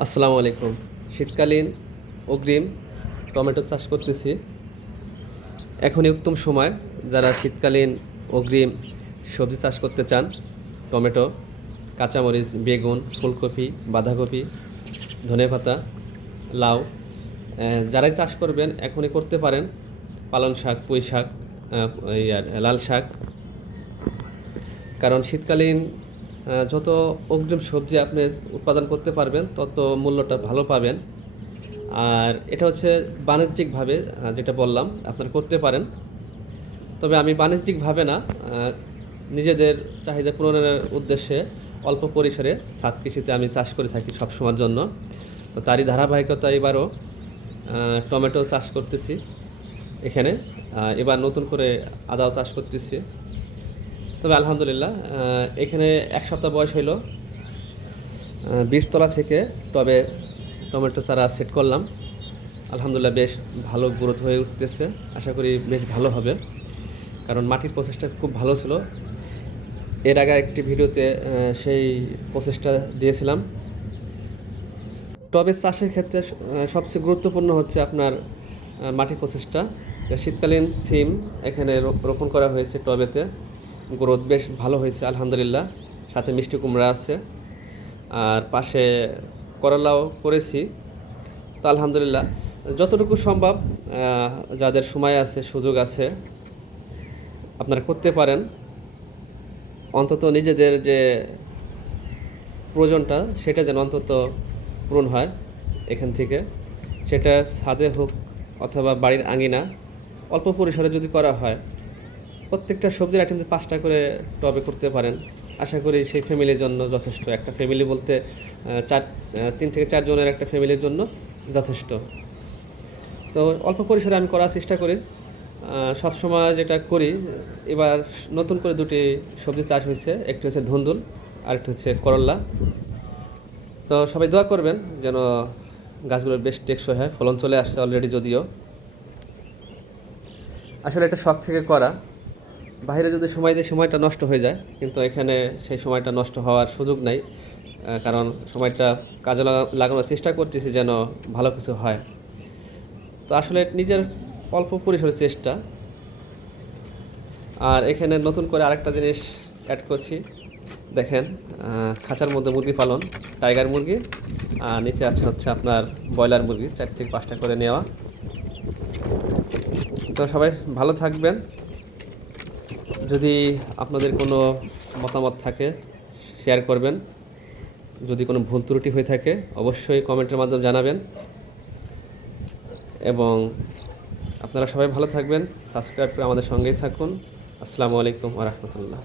আসসালামু আলাইকুম। শীতকালীন অগ্রিম টমেটো চাষ করতেছি। এখনই উত্তম সময় যারা শীতকালীন অগ্রিম সবজি চাষ করতে চান, টমেটো, কাঁচামরিচ, বেগুন, ফুলকপি, বাঁধাকপি ধনেপাতা লাউ যারাই চাষ করবেন, এখনই করতে পারেন। পালং শাক, পুঁই শাক লাল শাক। কারণ শীতকালীন যত অগ্রিম সবজি আপনি উৎপাদন করতে পারবেন, তত মূল্যটা ভালো পাবেন। আর এটা হচ্ছে বাণিজ্যিকভাবে যেটা বললাম, আপনারা করতে পারেন। তবে আমি বাণিজ্যিকভাবে না নিজেদের চাহিদা পূরণের উদ্দেশ্যে অল্প পরিসরে সাত কৃষিতে আমি চাষ করে থাকি সবসময়ের জন্য। তো তারই ধারাবাহিকতা এবারও টমেটো চাষ করতেছি এখানে। এবার নতুন করে আদাও চাষ করতেছি। তবে আলহামদুলিল্লাহ এখানে এক সপ্তাহ বয়স হইল। বীজতলা থেকে টবে টমেটো চারা সেট করলাম। আলহামদুলিল্লাহ বেশ ভালো গ্রোথ হয়ে উঠতেছে। আশা করি বেশ ভালো হবে। কারণ মাটির প্রসেসটা খুব ভালো ছিল। এর আগে একটি ভিডিওতে সেই প্রসেসটা দিয়েছিলাম। টবে চাষের ক্ষেত্রে সবচেয়ে গুরুত্বপূর্ণ হচ্ছে আপনার মাটির মাটি প্রসেসটা। শীতকালীন সিম এখানে রোপণ করা হয়েছে টবেতে। গ্রোথ বেশ ভালো হয়েছে, আলহামদুলিল্লাহ। সাথে মিষ্টি কুমড়া আছে। আর পাশে করলাও করেছি। তো আলহামদুলিল্লাহ, যতটুকু সম্ভব যাদের সময় আছে, সুযোগ আছে, আপনারা করতে পারেন। অন্তত নিজেদের যে প্রয়োজনটা, সেটা যেন অন্তত পূরণ হয় এখান থেকে। সেটা ছাদে হোক অথবা বাড়ির আঙিনা, অল্প পরিসরে যদি করা হয় প্রত্যেকটা সবজির আইটেম পাঁচটা করে টবে করতে পারেন। আশা করি সেই ফ্যামিলির জন্য যথেষ্ট। একটা ফ্যামিলি বলতে চার তিন থেকে চারজনের একটা ফ্যামিলির জন্য যথেষ্ট। তো অল্প পরিসরে আমি করার চেষ্টা করি। সবসময় যেটা করি, এবার নতুন করে দুটি সবজি চাষ হয়েছে। একটি হচ্ছে ধুন্দুল আর একটি হচ্ছে করল্লা। তো সবাই দোয়া করবেন যেন গাছগুলোর বেশ টেকসই হয়। ফলন চলে আসছে অলরেডি যদিও। আসলে একটা শখ থেকে করা। বাইরে যদি সময় দিয়ে, সময়টা নষ্ট হয়ে যায়, কিন্তু এখানে সেই সময়টা নষ্ট হওয়ার সুযোগ নাই কারণ সময়টা কাজে লাগা- লাগানোর চেষ্টা করতেছি যেন ভালো কিছু হয়। তো আসলে নিজের অল্প পরিসরের চেষ্টা। আর এখানে নতুন করে আরেকটা জিনিস অ্যাড করছি। দেখেন খাঁচার মধ্যে মুরগি পালন টাইগার মুরগি, আর নিচে আছে হচ্ছে আপনার ব্রয়লার মুরগি চার থেকে পাঁচটা করে নেওয়া। তো সবাই ভালো থাকবেন। যদি আপনাদের কোনো মতামত থাকে শেয়ার করবেন। যদি কোনো ভুল ত্রুটি হয়ে থাকে, অবশ্যই কমেন্টের মাধ্যমে জানাবেন। এবং আপনারা সবাই ভালো থাকবেন। সাবস্ক্রাইব করে আমাদের সঙ্গেই থাকুন। আসসালামু আলাইকুম আ রহমতুল্লাহ।